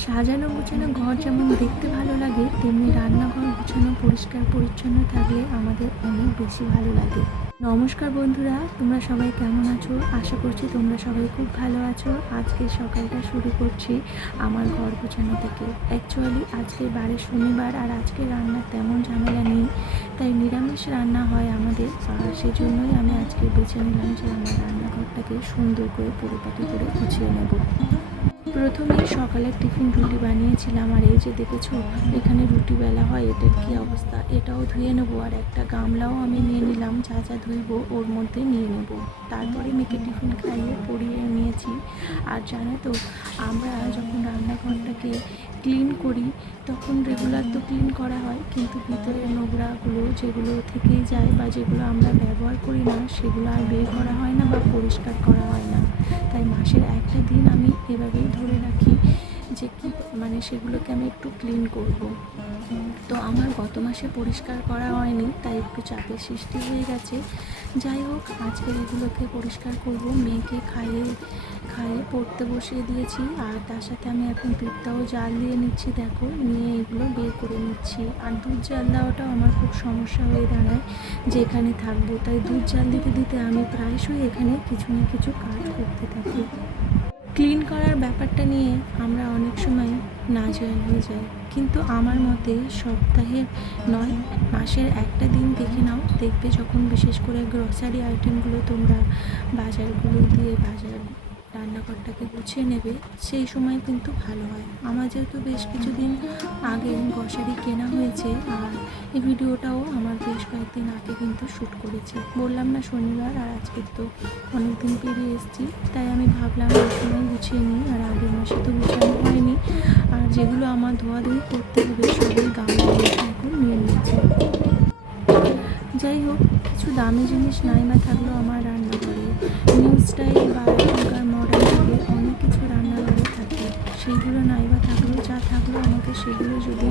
সাজানো গোছানো ঘর যেমন দেখতে ভালো লাগে, তেমনি রান্নাঘর গোছানো পরিষ্কার পরিচ্ছন্ন থাকলে আমাদের অনেক বেশি ভালো লাগে। নমস্কার বন্ধুরা, তোমরা সবাই কেমন আছো? আশা করছি তোমরা সবাই খুব ভালো আছো। আজকে সকালটা শুরু করছি আমার ঘর গোছানো থেকে। অ্যাকচুয়ালি আজকে বারে শনিবার, আর আজকে রান্নার তেমন ঝামেলা নেই, তাই নিরামিষ রান্না হয় আমাদের। আর সেজন্যই আমি আজকে বেছে নিলাম যে আমার রান্নাঘরটাকে সুন্দর করে পরিপাটি করে গুছিয়ে নেব। প্রথমেই সকালের টিফিন রুটি বানিয়েছিলাম, আর এই যে দেখেছো এখানে রুটি বেলা হয়, এটার কী অবস্থা, এটাও ধুয়ে নেবো। আর একটা গামলাও আমি নিয়ে নিলাম, যা যা ধুইবো ওর মধ্যে নিয়ে নেব। তারপরে মেয়েকে টিফিন খাইয়ে পরিয়ে নিয়েছি। আর জানো তো, আমরা যখন রান্নাঘরটাকে ক্লিন করি তখন রেগুলার তো ক্লিন করা হয়, কিন্তু ভিতরের নোংরাগুলো যেগুলো থেকেই যায় বা যেগুলো আমরা ব্যবহার করি না সেগুলো আর বের করা হয় না বা পরিষ্কার করা হয় না। তাই মাসের একটা দিন আমি এভাবেই ধরে রাখি যে কি সেগুলোকে আমি একটু ক্লিন করব। তো আমার গত মাসে পরিষ্কার করা হয়নি, তাই একটু চাপের সৃষ্টি হয়ে গেছে। যাই হোক, আজকে এগুলোকে পরিষ্কার করব। মেয়েকে খাইয়ে পড়তে বসিয়ে দিয়েছি, আর তার সাথে আমি এখন দুধটাও জাল দিয়ে নিচ্ছি। দেখো, নিয়ে এগুলো বের করে নিচ্ছি। আর দুধ জাল দেওয়াটাও আমার খুব সমস্যা হয়ে দাঁড়ায় যে এখানে থাকবো, তাই দুধ জাল দিতে দিতে আমি প্রায়শই এখানে কিছু না কিছু কাজ করতে থাকি। ক্লিন করার ব্যাপারটা নিয়ে আমরা অনেক সময় নাজেহাল হয়ে যাই, কিন্তু আমার মতে সপ্তাহের নয়, মাসের একটা দিন দেখে নাও, দেখবে যখন বিশেষ করে গ্রসারি আইটেমগুলো তোমরা বাজারগুলো দিয়ে রান্নাঘরটাকে গুছিয়ে নেবে, সেই সময় কিন্তু ভালো হয়। আমার যেহেতু বেশ কিছুদিন আগে গ্রসারি কেনা হয়েছে, আর এই ভিডিওটাও আমার বেশ কয়েকদিন আগে কিন্তু শ্যুট করেছি। বললাম না শনিবার, আর আজকে তো অনেক দিন পেরিয়ে এসেছি, তাই আমি ভাবলাম এই সময় গুছিয়ে নিই। আর আগের মাসে তো গুছানো হয়নি, আর যেগুলো আমার ধোয়াধুয়ি করতে হবে সবই গামলায় এখন নিয়ে নিচ্ছি। যাই হোক, কিছু দামি জিনিস নাই বা থাকলেও আমার রান্নাঘরে নিউ স্টাইল বা এখনকার মডার্ন যুগে অনেক কিছু রান্নাঘরে থাকে, সেইগুলো নাই বা থাকলেও যা থাকলেও আমাকে সেগুলো যদি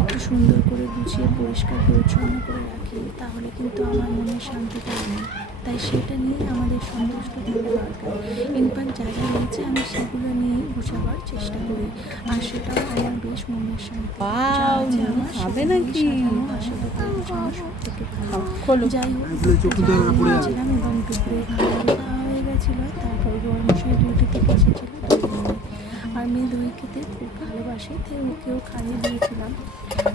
একটু সুন্দর করে গুছিয়ে পরিষ্কার পরিচ্ছন্ন করে রাখি, তাহলে কিন্তু আমার মনের শান্তিটা নেই। তাই সেটা নিয়েই আমাদের সন্তুষ্ট থাকা দরকার। ইনফ্যাক্ট যা যা রয়েছে আমি সেগুলো নিয়েই গুছাবার চেষ্টা করি, আর সেটাও আমার বেশ মনের শান্তি। যা আছে আমার খাবে সেটা নাকি? সাজানো আর সেটা পরিচ্ছন্ন সব থেকে ভালো। যাই হোক, নিয়েছিলাম এবং দুপুরে খাবার খাওয়া হয়ে গেছিলো। তারপর বড়মশাই ডিউটি থেকে এসেছিল আর মেয়ে দই খেতে খুব ভালোবাসে, তাই ওকেও খাইয়ে দিয়েছিলাম।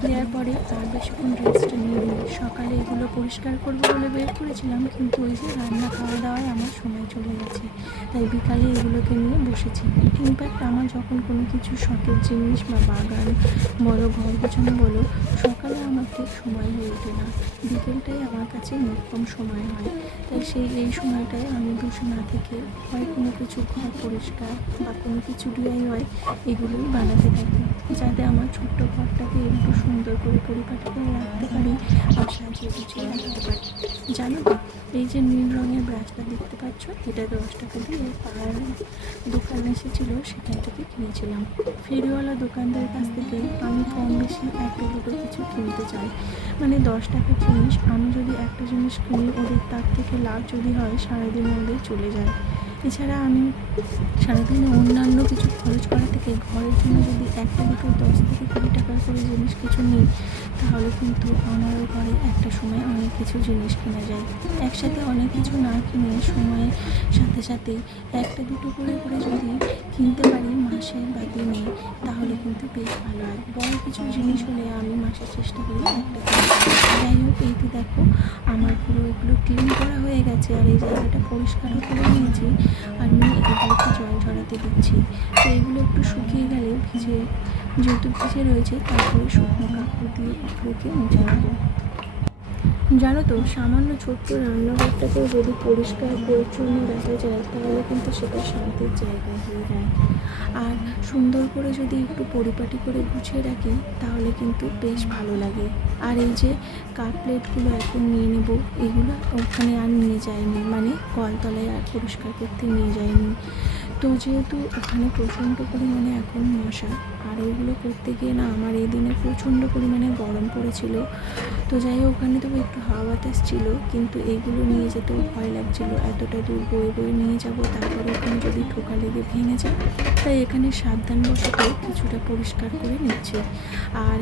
দেওয়ার পরে তার বেশিক্ষণ রেস্ট নিয়ে সকালে এগুলো পরিষ্কার করবো বলে বের করেছিলাম, কিন্তু ওই যে রান্না খাওয়া দাওয়ায় আমার সময় চলে গেছে, তাই বিকালে এগুলোকে নিয়ে বসেছি। ইনফ্যাক্ট আমার যখন কোনো কিছু শখের জিনিস বা বাগান বলো, ঘর গোছানো বলো, সকালে আমার ঠিক সময় হয়ে ওঠে না, বিকেলটাই আমার কাছে মোক্ষম সময় হয়। তাই এই সময়টায় আমি বসে না থেকে হয় কোনো কিছু ঘর পরিষ্কার বা কোনো কিছু DIY এগুলোই বানাতে থাকি, যাতে আমার ছোট্ট ঘরটাকে একটু সুন্দর করে পরিপাটি করে রাখতে পারি আর সাজিয়ে গুছিয়ে রাখতে পারি। জানো তো, এই যে নীল রঙের ব্রাশটা দেখতে পাচ্ছ, এটা 10 টাকা দিয়ে পাড়ার দোকান এসেছিলো, সেখান থেকে কিনেছিলাম। ফেরিওয়ালা দোকানদারের কাছ থেকে আমি কম বেশি একটা দুটো কিছু কিনতে চাই, 10 টাকার জিনিস আমি যদি একটা জিনিস কিনি, ওদের তার থেকে লাভ যদি হয় সারাদিনে ওদের চলে যায়। এছাড়া আমি সারাদিনে অন্যান্য কিছু খরচ করা থেকে ঘরের জন্য যদি একটা দুটো 10 থেকে 20 টাকার করে জিনিস কিছু নিই, তাহলে কিন্তু আমারও ঘরে একটা সময় অনেক কিছু জিনিস কেনা যায়। একসাথে অনেক কিছু না কিনে সময়ের সাথে সাথে একটা দুটো করে যদি কিনতে পারি মাসে বা দিনে, তাহলে কিন্তু বেশ ভালো হয়। বড় কিছু জিনিস হলে আমি মাসে চেষ্টা করি একটা কিনতে। যাই হোক, এইটি দেখো আমার পুরো এগুলো ক্লিন করা হয়ে গেছে, আর এই জায়গাটা পরিষ্কারও করে নিয়েছি। আমি এগুলোকে জল ঝরাতে দিচ্ছি, তো এগুলো একটু শুকিয়ে গেলে যেহেতু ভিজে রয়েছে, তারপরে শুকনো কাপড় দিয়ে এগুলোকে মুছে নেবো। জানো তো, সামান্য ছোট্ট রান্নাঘরটাকেও যদি পরিষ্কার পরিচ্ছন্ন রাখা যায়, তাহলে কিন্তু সেটা শান্তির জায়গা হয়ে যায়। আর সুন্দর করে যদি একটু পরিপাটি করে গুছিয়ে রাখি, তাহলে কিন্তু বেশ ভালো লাগে। আর এই যে কাপ প্লেটগুলো এখন নিয়ে নেব, এগুলো ওখানে আর নিয়ে যায়নি, কলতলায় আর পরিষ্কার করতে নিয়ে যায়নি। তো যেহেতু ওখানে প্রচণ্ড পরিমাণে এখন মশা, আর ওইগুলো করতে গিয়ে না আমার এই দিনে প্রচণ্ড পরিমাণে গরম পড়েছিল। তো যাই হোক, ওখানে তবু একটু হাওয়া বাতাস ছিল, কিন্তু এইগুলো নিয়ে যেতেও ভয় লাগছিল, এতটা দূর বয়ে বয়ে নিয়ে যাব, তারপরে ওখানে যদি ঠোকা লেগে ভেঙে যায়। তাই এখানে সাবধানবশত কিছু কিছুটা পরিষ্কার করে নিচ্ছি। আর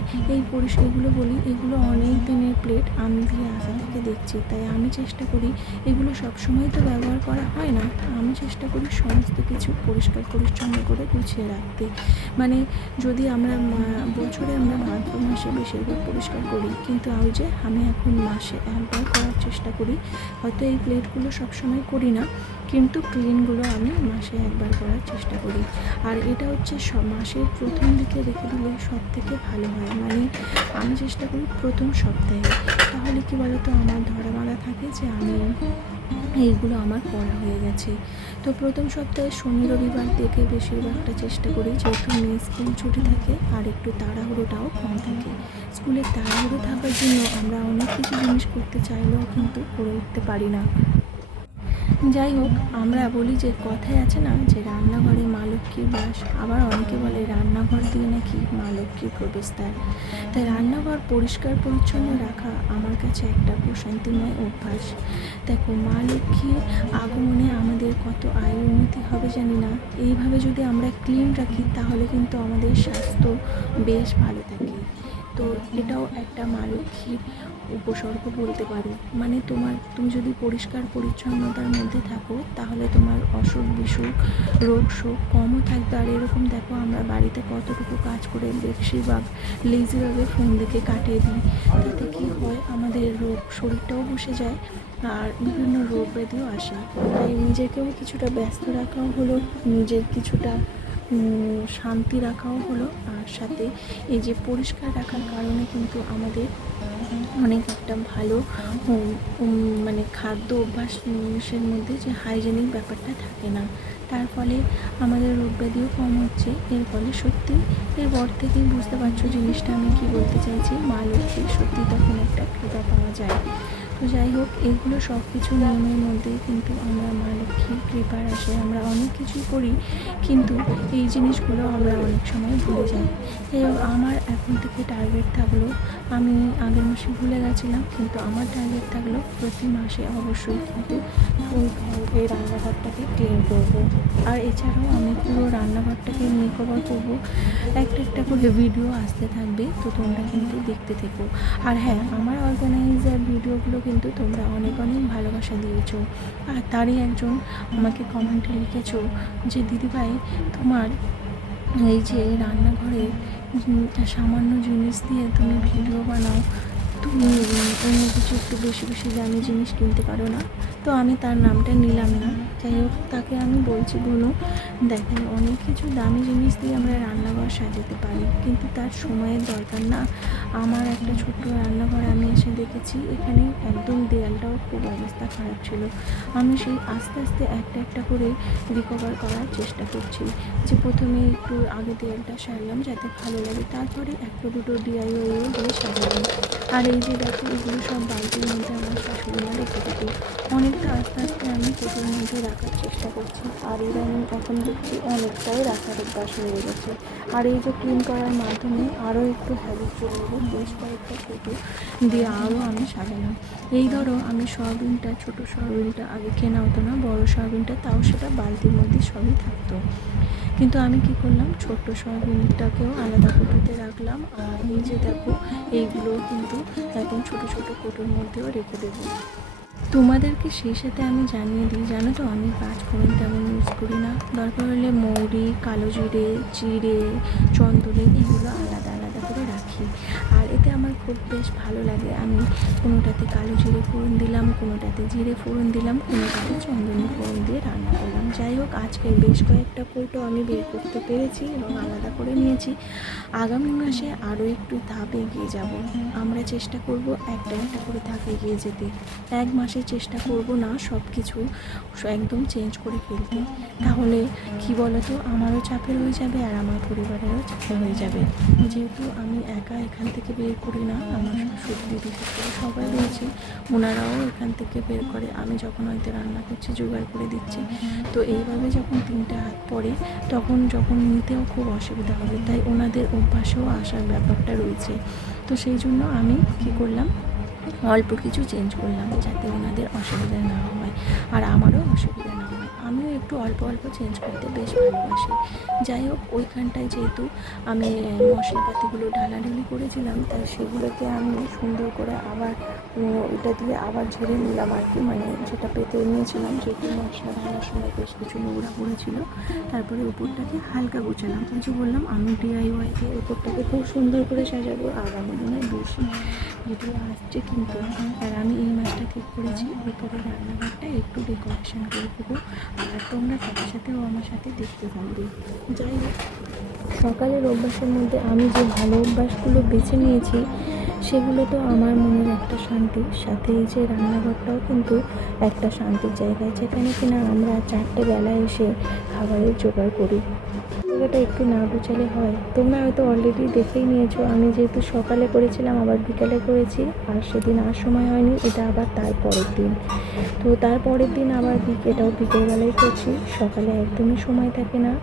এগুলো বলি, এগুলো অনেক দিনের প্লেট, আমি দিয়ে আসা থেকে দেখছি, তাই আমি চেষ্টা করি, এগুলো সবসময় তো ব্যবহার করা হয় না, আমি চেষ্টা করি সমস্ত কিছু পরিষ্কার পরিচ্ছন্ন করে গুছিয়ে রাখতে। মানে যদি আমরা বছরে আমরা ভাদ্র মাসে বেশিরভাগ পরিষ্কার করি, কিন্তু আমি এখন মাসে একবার করার চেষ্টা করি। হয়তো এই প্লেটগুলো সবসময় করি না, কিন্তু ক্লিনগুলো আমি মাসে একবার করার চেষ্টা করি। আর এটা হচ্ছে মাসের প্রথম দিকে রেখে দিলে সব থেকে ভালো হয়। মানে আমি চেষ্টা করি প্রথম সপ্তাহে, তাহলে কি বলতো আমার ধরা বাঁধা থাকে যে আমি এইগুলো আমার করা হয়ে গেছে। তো প্রথম সপ্তাহে শনি রবিবার দেখে বেশিরভাগটা চেষ্টা করি, যেহেতু মেয়ে স্কুল ছুটি থাকে আর একটু তাড়াহুড়োটাও কম থাকে। স্কুলের তাড়াহুড়ো থাকার জন্য আমরা অনেক কিছু জিনিস করতে চাইলেও কিন্তু করে উঠতে পারি না। যাই হোক, আমরা বলি যে কথায় আছে না যে রান্নাঘরে মা লক্ষ্মীর বাস, আবার অনেকে বলে রান্নাঘর দিয়ে নাকি মা লক্ষ্মীর প্রবেশদ্বার। তাই রান্নাঘর পরিষ্কার পরিচ্ছন্ন রাখা আমার কাছে একটা প্রশান্তিময় অভ্যাস। দেখো, মা লক্ষ্মীর আগমনে আমাদের কত আয় উন্নতি হবে জানি না, এইভাবে যদি আমরা ক্লিন রাখি তাহলে কিন্তু আমাদের স্বাস্থ্য বেশ ভালো থাকে। তো এটাও একটা মা লক্ষ্মীর উপসর্গ বলতে পারো। মানে তুমি যদি পরিষ্কার পরিচ্ছন্নতার মধ্যে থাকো, তাহলে তোমার অসুখ বিসুখ রোগ শোক কমও থাকবে। আর এরকম দেখো, আমরা বাড়িতে কতটুকু কাজ করে বেশিরভাগ লেজিভাবে ফোন দেখে কাটিয়ে দিই, তাতে কি হয় আমাদের শরীরটাও বসে যায় আর বিভিন্ন রোগ ব্যাধিও আসে। তাই নিজেকেও কিছুটা ব্যস্ত রাখাও হলো, নিজের কিছুটা শান্তি রাখাও হলো, আর সাথে এই যে পরিষ্কার রাখার কারণে কিন্তু আমাদের অনেক একটা ভালো মানে খাদ্য অভ্যাসের মধ্যে যে হাইজেনিক ব্যাপারটা থাকে না, তার ফলে আমাদের রোগ ব্যাধিও কম হচ্ছে। এর ফলে সত্যি এরপর থেকেই বুঝতে পারছো জিনিসটা আমি কি বলতে চাইছি, মা লক্ষ্মীর সত্যি তখন একটা কৃপা পাওয়া যায়। তো যাই হোক, এগুলো সব কিছু নিয়মের মধ্যেই কিন্তু আমরা মা লক্ষ্মীর কৃপার আসে আমরা অনেক কিছুই করি, কিন্তু এই জিনিসগুলো আমরা অনেক সময় ভুলে যাই। যাই হোক, আমার এখন থেকে টার্গেট থাকলো, আমি আগের মাসে ভুলে গেছিলাম, কিন্তু আমার টার্গেট থাকলো প্রতি মাসে অবশ্যই কিন্তু এই রান্নাঘরটাকে ক্লিন করবো। আর এছাড়াও আমি পুরো রান্নাঘরটাকে মেকওভার করবো, একটা করে ভিডিও আসতে থাকবে, তো তোমরা কিন্তু দেখতে থেকো। আর হ্যাঁ, আমার অর্গানাইজার ভিডিওগুলো কিন্তু তোমরা অনেক অনেক ভালোবাসা দিয়েছো। আর তারই একজন আমাকে কমেন্টে লিখেছো যে দিদিভাই, তোমার এই যে রান্নাঘরের সামান্য জিনিস দিয়ে তুমি ভিডিও বানাও, তুমি অন্য কিছু একটু বেশি বেশি দামি জিনিস কিনতে পারো না? তো আমি তার নামটা নিলাম না, যাই হোক, তাকে আমি বলছি, বোনো দেখো, অনেক কিছু দামি জিনিস দিয়ে আমরা রান্নাঘর সাজাতে পারি, কিন্তু তার সময়ের দরকার না। আমার একটা ছোট্ট রান্নাঘর আমি এসে দেখেছি, এখানে একদম দেয়ালটাও খুব অবস্থা খারাপ ছিল। আমি সেই আস্তে আস্তে একটা করে রিকভার করার চেষ্টা করছি, যে প্রথমে একটু আগে দেয়ালটা সারলাম যাতে ভালো লাগে, তারপরে একটা দুটো DIY দিয়ে সাজালাম। আর এই যে দেখো, এগুলো সব বালতির মধ্যে আমার শাশুড়িমা রেখে দিত, অনেকটা আস্তে আস্তে আমি কোটোর মধ্যে রাখার চেষ্টা করছি। আর ইদানিং এখন দেখছি অনেকটাই রাখার অভ্যাস হয়ে গেছে। আর এই যে ক্লিন করার মাধ্যমে আরও একটু হ্যাবিট চলে এলো, বেশ কয়েকটা কোটো দিয়ে আরও আমি সাজালাম। এই ধরো, আমি সয়াবিনটা, ছোটো সয়াবিনটা আগে কেনা হতো না, বড়ো সয়াবিনটা, তাও সেটা বালতির মধ্যে সবই থাকতো, কিন্তু আমি কি করলাম, ছোট্ট সয়াবিনটাকেও আলাদা কোটোতে রাখলাম। আর নিজে দেখো, এইগুলো কিন্তু এখন ছোট ছোট কোটোর মধ্যেও রেখে দেবো। তোমাদেরকে সেই সাথে আমি জানিয়ে দিই, জানো তো আমি পাঁচফোড়ন তেমন ইউজ করি না, দরকার হলে মৌরি, কালো জিরে, চন্দনে এগুলো আলাদা আলাদা করে রাখি। আর এতে আমার খুব বেশ ভালো লাগে, আমি কোনোটাতে কালো জিরে ফোড়ন দিলাম, কোনোটাতে জিরে ফোড়ন দিলাম, কোনোটাতে চন্দনী ফোড়ন দিয়ে রান্না করলাম। যাই হোক, আজকে বেশ কয়েকটা কৌটো আমি বের করতে পেরেছি এবং আলাদা করে নিয়েছি। আগামী মাসে আরও একটু ধাপ এগিয়ে যাব, আমরা চেষ্টা করব একটা করে ধাপ এগিয়ে যেতে। এক মাসে চেষ্টা করব না সব কিছু একদম চেঞ্জ করে ফেলতে, তাহলে কি বলতো, আমারও চাপের হয়ে যাবে আর আমার পরিবারেরও চাপের হয়ে যাবে। যেহেতু আমি একা এখান থেকে বের করি না, আমার শ্বশুর দিদি শ্বশুর সবাই রয়েছে, ওনারাও এখান থেকে বের করে, আমি যখন হয়তো রান্না করছি জোগাড় করে দিচ্ছি। তো এইভাবে যখন 3টে হাত পড়ে, যখন নিতেও খুব অসুবিধা হবে, তাই ওনাদের অভ্যাসেও আসার ব্যাপারটা রয়েছে। তো সেই জন্য আমি কি করলাম, অল্প কিছু চেঞ্জ করলাম, যাতে ওনাদের অসুবিধা না হয় আর আমারও অসুবিধা না হয়। আমিও একটু অল্প অল্প চেঞ্জ করতে বেশ ভালোবাসি। যাই হোক, ওইখানটায় যেহেতু আমি মশলাপাতিগুলো ঢালাঢালি করেছিলাম, তাই সেগুলোকে আমি সুন্দর করে আবার এটা দিয়ে আবার ঝেড়ে নিলাম আর কি, মানে যেটা পেতে নিয়েছিলাম, যেহেতু মশলা ঢালার সময় বেশ কিছু নোংরা পড়েছিল। তারপরে উপরটাকে হালকা গোছালাম। ওই যে বললাম আমি DIY দিয়ে উপরটাকে খুব সুন্দর করে সাজাবো। আগামী দিনে বেশি ভিডিও আসছে কিন্তু। আর আমি এই মাসটা ঠিক করেছি উপরে রান্নাঘরটা একটু ডেকোরেশন করে দেবো, আর তোমরা সাথে সাথেও আমার সাথে দেখতে থাকবে। যাই হোক, সকালের অভ্যাসের মধ্যে আমি যে ভালো অভ্যাসগুলো বেছে নিয়েছি সেগুলো তো আমার মনের একটা শান্তি, সাথে এই যে রান্নাঘরটাও কিন্তু একটা শান্তির জায়গায়, যেখানে কিনা আমরা 4টে বেলায় এসে খাবারের জোগাড় করি। জায়গাটা একটু না গোছালে হয়। তোমরা হয়তো অলরেডি দেখেই নিয়েছো, আমি যেহেতু সকালে করেছিলাম আবার বিকালে করেছি, আর সেদিন আর সময় হয়নি, এটা আবার তারপরের দিন। তো তারপরের দিন আবার এটাও বিকেলবেলায় করছি, সকালে একদমই সময় থাকে না।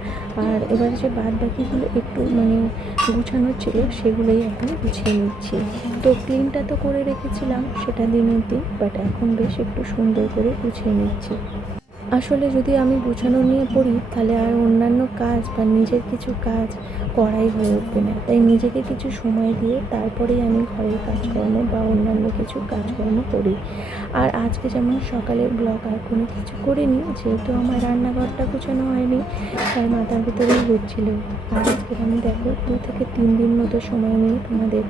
আর এবার যে বাদ বাকিগুলো একটু মানে গুছানোর ছিল সেগুলোই এখন গুছিয়ে নিচ্ছি। তো ক্লিনটা তো করে রেখেছিলাম সেটা দিনের দিন, বাট এখন বেশ একটু সুন্দর করে গুছিয়ে নিচ্ছি। আসলে যদি আমি গোছানো নিয়ে পড়ি তাহলে আর অন্যান্য কাজ বা নিজের কিছু কাজ করাই হয়ে উঠবে না, তাই নিজেকে কিছু সময় দিয়ে তারপরেই আমি ঘরের কাজকর্ম বা অন্যান্য কিছু কাজকর্ম করি। আর আজকে যেমন সকালের ব্লগ আর কোনো কিছু করিনি, যেহেতু আমার রান্নাঘরটা গোছানো হয়নি, তার মাথার ভিতরেই হচ্ছিল। আর আজকে আমি দেখো 2 থেকে 3 দিন মতো সময় নিয়ে তোমাদের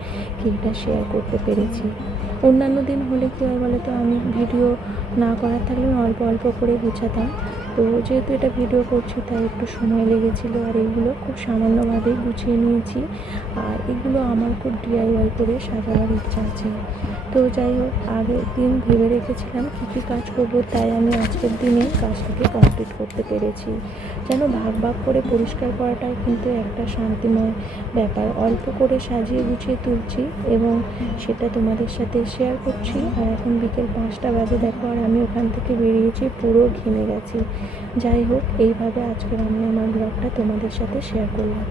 এটা শেয়ার করতে পেরেছি। অন্যান্য দিন হলে কী হয় বলো তো, আমি ভিডিও না করার থাকলে আমি অল্প অল্প করে গুছাতাম। তো যেহেতু এটা ভিডিও করছি তাই একটু সময় লেগেছিলো, আর এগুলো খুব সামান্যভাবেই গুছিয়ে নিয়েছি। আর এগুলো আমার খুব DIY করে সাজাবার ইচ্ছা আছে। তো যাই হোক, আগের দিন ভেবে রেখেছিলাম কী কী কাজ করবো, তাই আমি আজকের দিনে কাজটাকে কমপ্লিট করতে পেরেছি। যেন ভাগ ভাগ করে পরিষ্কার করাটাও কিন্তু একটা শান্তিময় ব্যাপার। অল্প করে সাজিয়ে গুছিয়ে তুলছি এবং সেটা তোমাদের সাথে শেয়ার করছি। আর এখন বিকেল 5টা বাজে দেখো, আর আমি ওখান থেকে বেরিয়েছি পুরো ঘেমে গেছি। যাই হোক, এইভাবে আজকের আমি আমার ব্লগটা তোমাদের সাথে শেয়ার করলাম।